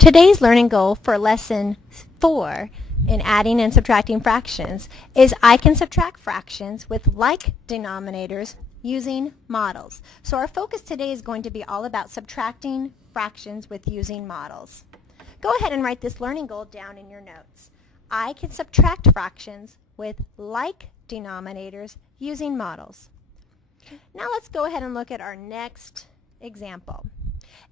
Today's learning goal for lesson 4 in adding and subtracting fractions is I can subtract fractions with like denominators using models. So our focus today is going to be all about subtracting fractions with using models. Go ahead and write this learning goal down in your notes. I can subtract fractions with like denominators using models. Now let's go ahead and look at our next example.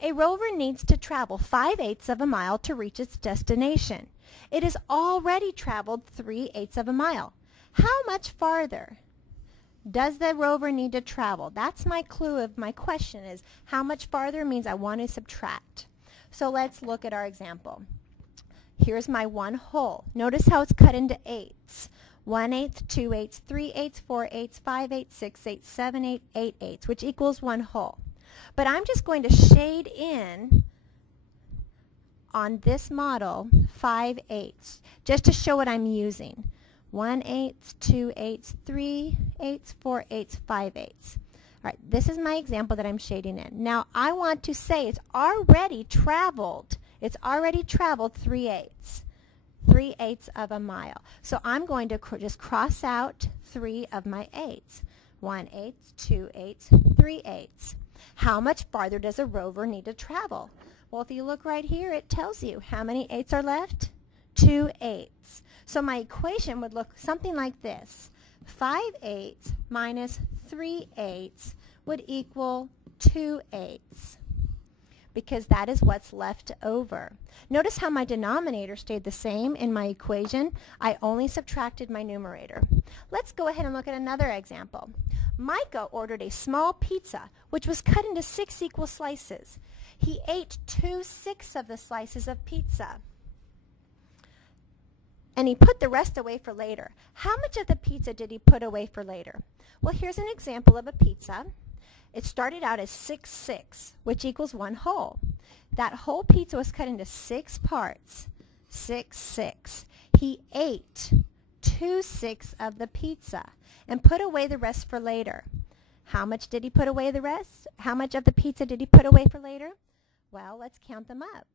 A rover needs to travel 5/8 of a mile to reach its destination. It has already traveled 3/8 of a mile. How much farther does the rover need to travel? That's my clue of my question is how much farther means I want to subtract. So let's look at our example. Here's my one whole. Notice how it's cut into eighths. 1/8, 2/8, 3/8, 4/8, 5/8, 6/8, 7/8, 8/8, which equals one whole. But I'm just going to shade in on this model 5/8 just to show what I'm using. 1/8, 2/8, 3/8, 4/8, 5/8. All right, this is my example that I'm shading in. Now I want to say it's already traveled 3/8. 3/8 of a mile. So I'm going to just cross out 3 of my 8s. 1/8, 2/8, 3/8. How much farther does a rover need to travel? Well, if you look right here, it tells you how many 8s are left? 2 8s. So my equation would look something like this. 5/8 minus 3/8 would equal 2/8. Because that is what's left over. Notice how my denominator stayed the same in my equation. I only subtracted my numerator. Let's go ahead and look at another example. Micah ordered a small pizza, which was cut into 6 equal slices. He ate 2/6 of the slices of pizza, and he put the rest away for later. How much of the pizza did he put away for later? Well, here's an example of a pizza. It started out as 6/6, which equals one whole. That whole pizza was cut into 6 parts, 6/6. He ate 2/6 of the pizza and put away the rest for later. How much did he put away the rest? How much of the pizza did he put away for later? Well, let's count them up.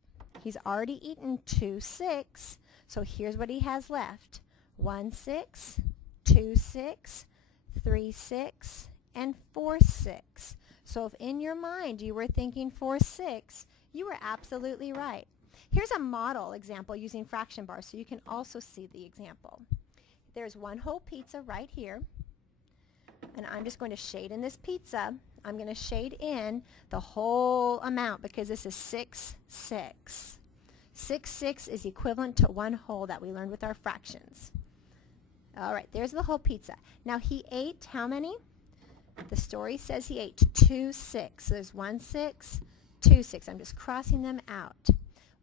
He's already eaten 2/6, so here's what he has left. 1/6, 2/6, 3/6, and 4/6. So if in your mind you were thinking 4/6, you were absolutely right. Here's a model example using fraction bars so you can also see the example. There's one whole pizza right here, and I'm just going to shade in this pizza. I'm going to shade in the whole amount because this is 6/6. 6/6 is equivalent to one whole that we learned with our fractions. All right, there's the whole pizza. Now he ate how many? The story says he ate 2/6. So there's 1/6, 2/6. I'm just crossing them out.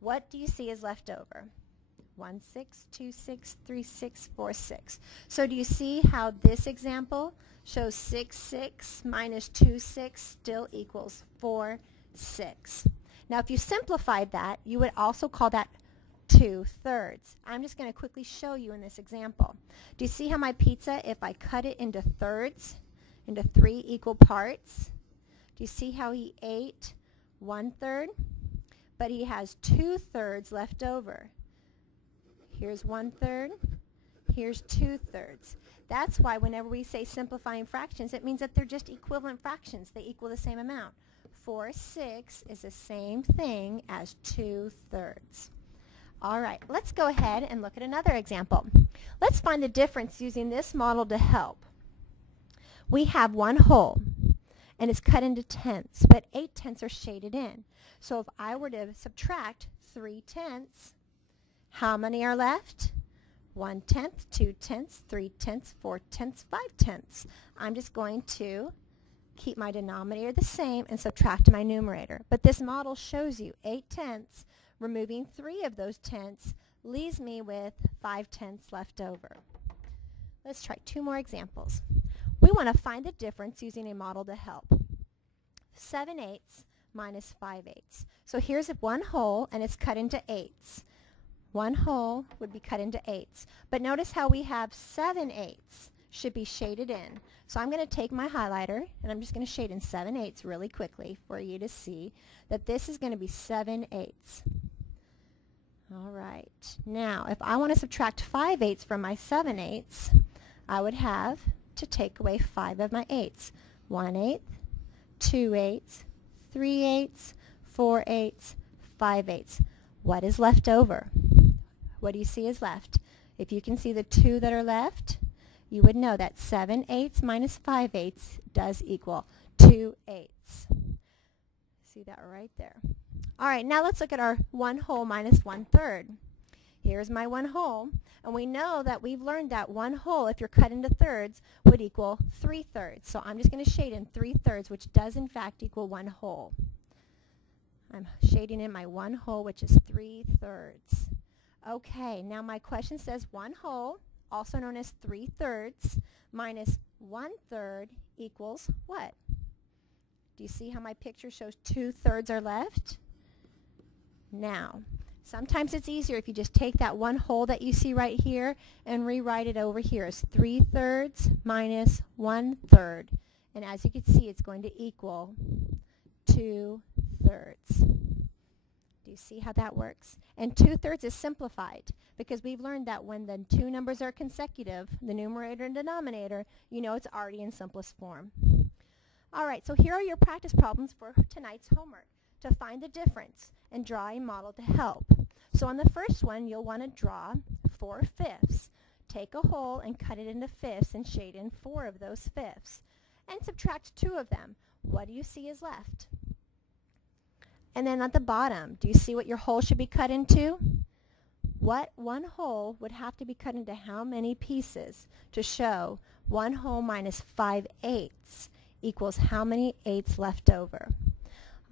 What do you see is left over? 1/6, 2/6, 3/6, 4/6. So do you see how this example shows 6/6 minus 2/6 still equals 4/6? Now if you simplified that, you would also call that 2/3. I'm just going to quickly show you in this example. Do you see how my pizza, if I cut it into thirds, into 3 equal parts, do you see how he ate 1/3? But he has 2/3 left over. Here's 1/3, here's 2/3. That's why whenever we say simplifying fractions, it means that they're just equivalent fractions. They equal the same amount. 4/6 is the same thing as 2/3. All right, let's go ahead and look at another example. Let's find the difference using this model to help. We have one whole, and it's cut into tenths, but 8/10 are shaded in. So if I were to subtract 3/10, how many are left? 1/10, 2/10, 3/10, 4/10, 5/10. I'm just going to keep my denominator the same and subtract my numerator. But this model shows you 8/10, removing 3 of those tenths leaves me with 5/10 left over. Let's try 2 more examples. We want to find the difference using a model to help. 7/8 minus 5/8. So here's one whole, and it's cut into 8s. One whole would be cut into 8s. But notice how we have 7/8 should be shaded in. So I'm going to take my highlighter, and I'm just going to shade in 7/8 really quickly for you to see that this is going to be 7/8. All right. Now, if I want to subtract 5/8 from my 7/8, I would have to take away 5 of my 8s. 1/8, 2/8, 3/8, 4/8, 5/8. What is left over? What do you see is left? If you can see the 2 that are left, you would know that 7/8 minus 5/8 does equal 2/8. See that right there. All right, now let's look at our 1 whole minus 1/3. Here's my 1 whole, and we know that we've learned that 1 whole, if you're cut into thirds, would equal 3/3. So I'm just going to shade in 3/3, which does in fact equal 1 whole. I'm shading in my 1 whole, which is 3/3. Okay, now my question says 1 whole, also known as 3/3, minus 1/3 equals what? Do you see how my picture shows 2/3 are left? Now, sometimes it's easier if you just take that 1 whole that you see right here and rewrite it over here as 3/3 minus 1/3. And as you can see, it's going to equal 2/3. Do you see how that works? And 2/3 is simplified because we've learned that when the two numbers are consecutive, the numerator and denominator, you know it's already in simplest form. All right, so here are your practice problems for tonight's homework. To find the difference and draw a model to help. So on the first one, you'll want to draw 4/5. Take a whole and cut it into fifths and shade in 4 of those fifths. And subtract 2 of them. What do you see is left? And then at the bottom, do you see what your whole should be cut into? What 1 whole would have to be cut into how many pieces to show 1 whole minus 5/8 equals how many 8s left over?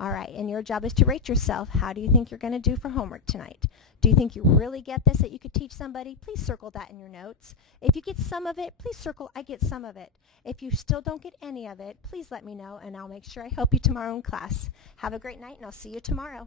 All right, and your job is to rate yourself. How do you think you're going to do for homework tonight? Do you think you really get this, that you could teach somebody? Please circle that in your notes. If you get some of it, please circle, I get some of it. If you still don't get any of it, please let me know, and I'll make sure I help you tomorrow in class. Have a great night, and I'll see you tomorrow.